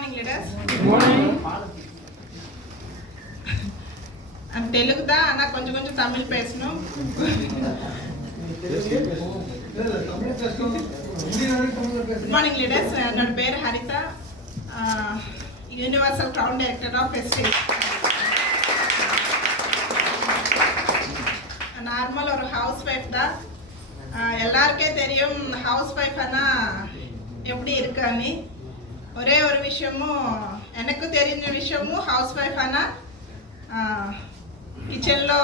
Morning leaders. తెలుగుదా అన్న కొంచెం కొంచెం తమిళ్ பேசணும். Good morning leaders. என்னோட பேர் Haritha, universal crown director of estate. Normal ஒரு ஹவுஸ் ஒய்ஃப் தான். எல்லாருக்கே தெரியும் ஹவுஸ் ஒய்ஃப் அண்ணா எப்படி இருக்கான்னு. ஒரே ஒரு விஷயமும் எனக்கு தெரிஞ்ச விஷயமும் ஹவுஸ் ஒய்ஃப் அண்ணா కిచెన్లో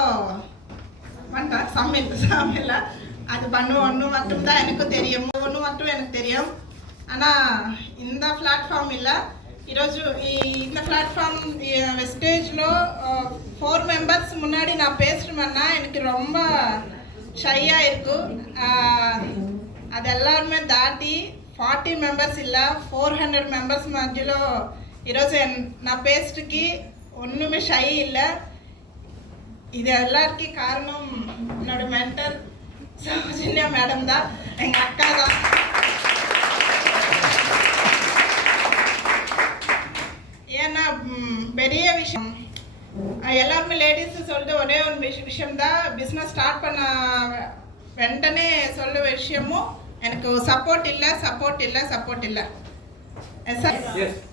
వంట சமையல் அது ஒன்று மட்டும்தான் எனக்கு தெரியும். ஒன்று மட்டும் எனக்கு தெரியும். ஆனால் இந்த ప్లాట్ఫామ్ இல்லை. ఈరోజు இந்த ప్లాట్ఫామ్ வெஸ்டேஜ்లో 4 மெம்பர்ஸ் முன்னாடி நான் பேசுகிறேன்னா எனக்கு ரொம்ப ஷையாக இருக்கும். அது எல்லாருமே దాటి 40 మెంబర్స్ இல்லை 400 మెంబర్స్ మధ్యలో ఈరోజు నా పేస్ట్కి ஒன்றுமே ஷை இல்லை. இது எல்லாருக்கும் காரணம் என்னோட மென்டர் சௌஜன்யா மேடம் தான், எங்கள் அக்கா தான். ஏன்னா பெரிய விஷயம் எல்லாருமே லேடிஸ் சொல்லிட்டு ஒரே ஒரு விஷயம்தான், பிஸ்னஸ் ஸ்டார்ட் பண்ண వెంటనే சொல்ல விஷயமும் எனக்கு సపోర్ట్ இல்லை.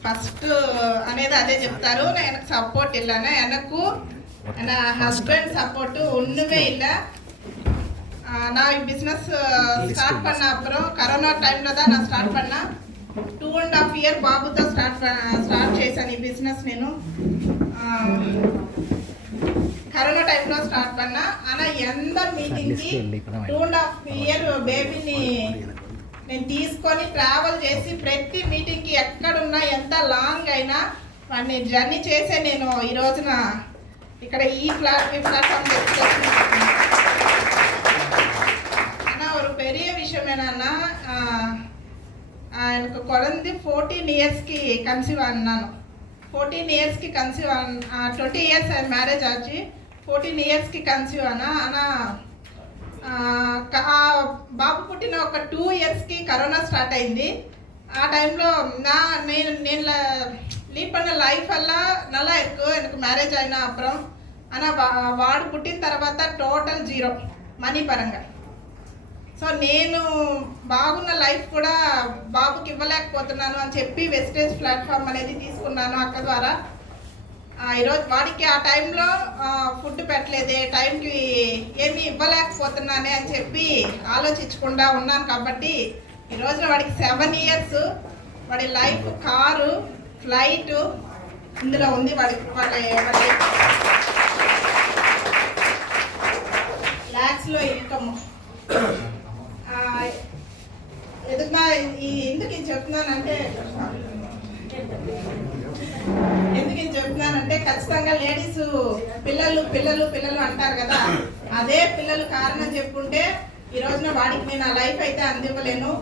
ఫస్ట్ అనేది అదే చెప్తారు, எனக்கு సపోర్ట్ இல்லைன்னா எனக்கு నా హస్బెండ్ సపోర్ట్ ஒன்றுமே இல்லை. நான் பிஸ்னஸ் ஸ்டார்ட் பண்ண அப்புறம் కరోనా టైంలో தான் நான் స్టార్ట్ பண்ணா. 2.5 years బాబుతో స్టార్ట్ చేశాను ఈ బిజినెస్. నేను కరోనా టైంలో స్టార్ట్ பண்ணா. ஆனால் எந்த மீட்டிங்కి 2.5 years బేబీని నేను తీసుకొని ట్రావెల్ చేసి ప్రతి మీటింగ్కి ఎక్కడున్నా ఎంత లాంగ్ అయినా వాడిని జర్నీ చేసే నేను ఈ రోజున ఇక్కడ ఈ ప్లాట్ఫామ్ ஆனால் ஒரு பெரிய விஷயம் என்னன்னா எனக்கு குழந்தை 14 yearsకి கன்சீவ் ஆனாను. 14 yearsకి கன்சீவ் 20 years மேரேஜ் ஆச்சு. 14 yearsకి కన్సీవ్ ఆనా. బాబు పుట్టిన ఒక 2 yearsకి కరోనా స్టార్ట్ అయింది. ఆ టైంలో నేను லீட் பண்ண லைஃப் எல்லாம் நல்லா இருக்கு எனக்கு மேரேజ్ అయిన அப்புறம். ஆனால் వాడు పుట్టిన తర్వాత టోటల్ 0 మనీ పరంగా. సో నేను బాగున్న లైఫ్ కూడా బాబుకి ఇవ్వలేకపోతున్నాను అని చెప్పి వెస్టేజ్ ప్లాట్ఫామ్ అనేది తీసుకున్నాను అక్క ద్వారా. ఈరోజు వాడికి ఆ టైంలో ఫుడ్ పెట్టలేదే, టైంకి ఏమీ ఇవ్వలేకపోతున్నానే అని చెప్పి ఆలోచించకుండా ఉన్నాను. కాబట్టి ఈరోజు వాడికి 7 years వాడి లైఫ్ కారు ఫ్లైట్ ఇందులో ఉంది. వాడి ల్యాక్స్లో ఇన్కమ్. ఎందుకు ఇది చెప్తున్నానంటే ఖచ్చితంగా లేడీస్ పిల్లలు అంటారు కదా, అదే పిల్లలు కారణం చెప్పుకుంటే ఈ రోజున వాడికి నేను ఆ లైఫ్ అయితే అందివ్వలేను.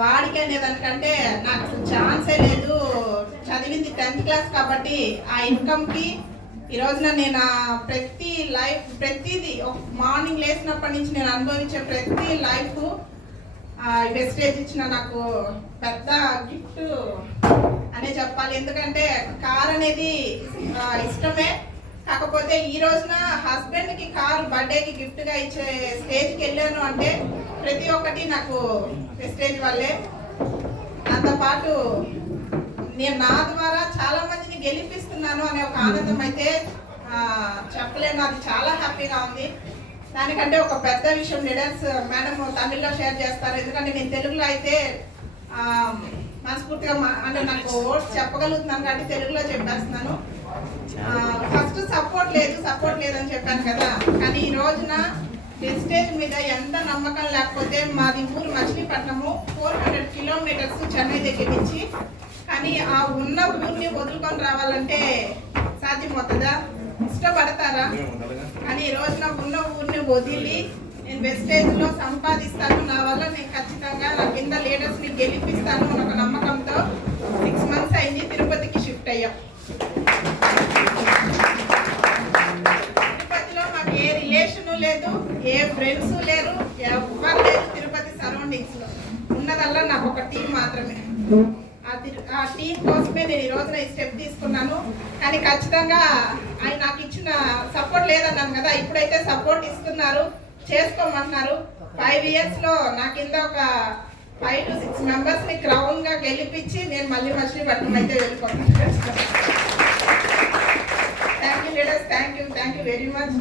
వాడికి అనేదానికంటే నాకు అసలు ఛాన్సే లేదు. చదివింది 10th క్లాస్ కాబట్టి ఆ ఇన్కమ్కి ఈ రోజున నేను ప్రతిదీ మార్నింగ్ లేచినప్పటి నుంచి నేను అనుభవించే ప్రతి లైఫ్ వెస్టేజ్ ఇచ్చిన నాకు పెద్ద గిఫ్ట్ అనే చెప్పాలి. ఎందుకంటే కార్ అనేది ఇష్టమే, కాకపోతే ఈ రోజున హస్బెండ్కి కారు బర్త్డేకి గిఫ్ట్గా ఇచ్చే స్టేజ్కి వెళ్ళాను అంటే ప్రతి ఒక్కటి నాకు వెస్టేజ్ వల్లే. దాంతోపాటు నేను నా ద్వారా చాలా మందిని గెలిపిస్తున్నాను అనే ఒక ఆనందం అయితే చెప్పలేను. అది చాలా హ్యాపీగా ఉంది. దానికంటే ఒక పెద్ద విషయం లీడర్స్ మేడం తమిళ్లో షేర్ చేస్తారు. ఎందుకంటే నేను తెలుగులో అయితే మనస్ఫూర్తిగా అంటే నాకు ఓట్స్ చెప్పగలుగుతున్నాను కాబట్టి తెలుగులో చెప్పేస్తున్నాను. ఫస్ట్ సపోర్ట్ లేదని చెప్పాను కదా, కానీ ఈ రోజున వెస్టేజ్ మీద ఎంత నమ్మకం లేకపోతే మాది ఊరు మచిలీపట్నము 400 kilometers చెన్నై దగ్గర నుంచి. కానీ ఆ ఉన్న ఊరిని వదులుకొని రావాలంటే సాధ్యమవుతుందా? ఇష్టపడతారా? కానీ ఈ రోజున ఉన్న ఊరిని వదిలి నేను వెస్టేజ్లో సంపాదిస్తాను, నా వల్ల నేను ఖచ్చితంగా నా కింద లీడర్స్ని గెలిపిస్తాను అని ఒక నమ్మకంతో 6 months అయింది తిరుపతికి షిఫ్ట్ అయ్యాం. తిరుపతిలో మాకు ఏ రిలేషను లేదు, ఏ ఫ్రెండ్స్ లేరు, ఎవరు లేరు. తిరుపతి సరౌండింగ్స్లో ఉన్నదల్లా నాకు ఒక టీం మాత్రమే. ఆ టీం కోసమే నేను ఈ రోజున ఈ స్టెప్ తీసుకున్నాను. కానీ ఖచ్చితంగా ఆయన నాకు ఇచ్చిన సపోర్ట్ లేదన్నాను కదా, ఇప్పుడైతే సపోర్ట్ ఇస్తున్నారు, చేసుకోమంటున్నారు. 5 yearsలో నా కింద ఒక 5 to 6 మెంబర్స్ని క్రౌన్గా గెలిపించి నేను మళ్ళీ మచిలీపట్నం అయితే వెళ్ళిపోతాను. Thank you leaders, thank you very much.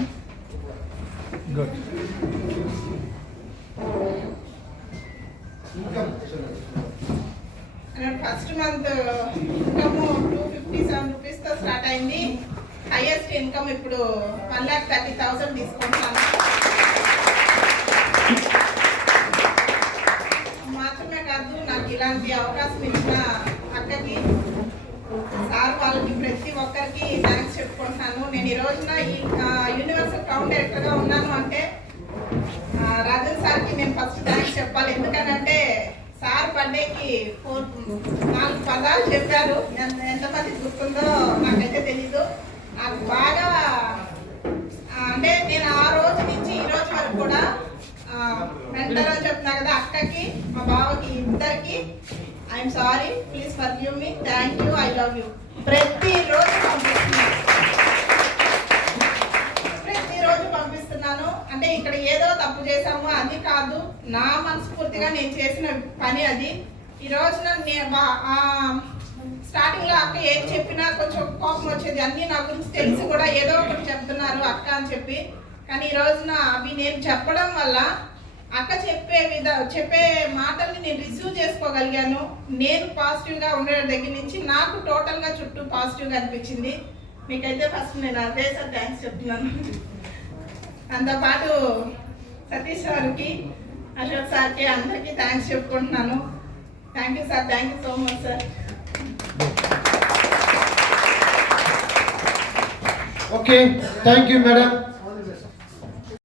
First month income 257 రూపీస్తో స్టార్ట్ అయింది. హైయెస్ట్ ఇన్కమ్ ఇప్పుడు 1,30,000 తీసుకుంటాను. మాత్రమే కాదు, నాకు ఇలాంటి అవకాశం ఇచ్చిన అక్కకి, సార్ వాళ్ళకి, ప్రతి ఒక్కరికి థ్యాంక్స్ చెప్పుకుంటున్నాను. నేను ఈ రోజున ఈ యూనివర్సల్ టౌన్ డైరెక్టర్గా ఉన్నాను అంటే రాజన్ సార్కి నేను ఫస్ట్ థ్యాంక్స్ చెప్పాలి. ఎందుకనంటే సార్ బర్త్డేకి 4 పదాలు చెప్పారు. ఎంతమంది గుర్తుందో నాకైతే తెలీదు. నాకు బాగా అంటే నేను ఆ రోజు నుంచి ఈ రోజు వరకు కూడా మెంటర్ అని చెప్తున్నా కదా, అక్కకి మా బావకి ఇద్దరికి I'm sorry, please forgive me, thank you, I love you. ప్రతిరోజు పంపిస్తున్నాను. అంటే ఇక్కడ ఏదో తప్పు చేశాము అది కాదు, నా మనస్ఫూర్తిగా నేను చేసిన పని అది. ఈ రోజున స్టార్టింగ్లో అక్క ఏం చెప్పినా కొంచెం కోపం వచ్చేది, అన్నీ నా గురించి తెలిసి కూడా ఏదో ఒకటి చెప్తున్నారు అక్క అని చెప్పి. కానీ ఈ రోజున అవి నేను చెప్పడం వల్ల అక్క చెప్పే మాటల్ని నేను రిసీవ్ చేసుకోగలిగాను. నేను పాజిటివ్గా ఉండే దగ్గర నుంచి నాకు టోటల్గా చుట్టూ పాజిటివ్గా అనిపించింది. మీకైతే ఫస్ట్ నేను అదే సార్ థ్యాంక్స్ చెప్తున్నాను. దాంతోపాటు సతీష్ సార్కి, అశోక్ సార్కి, అందరికీ థ్యాంక్స్ చెప్పుకుంటున్నాను. Thank you sir, thank you so much sir. Okay, thank you madam.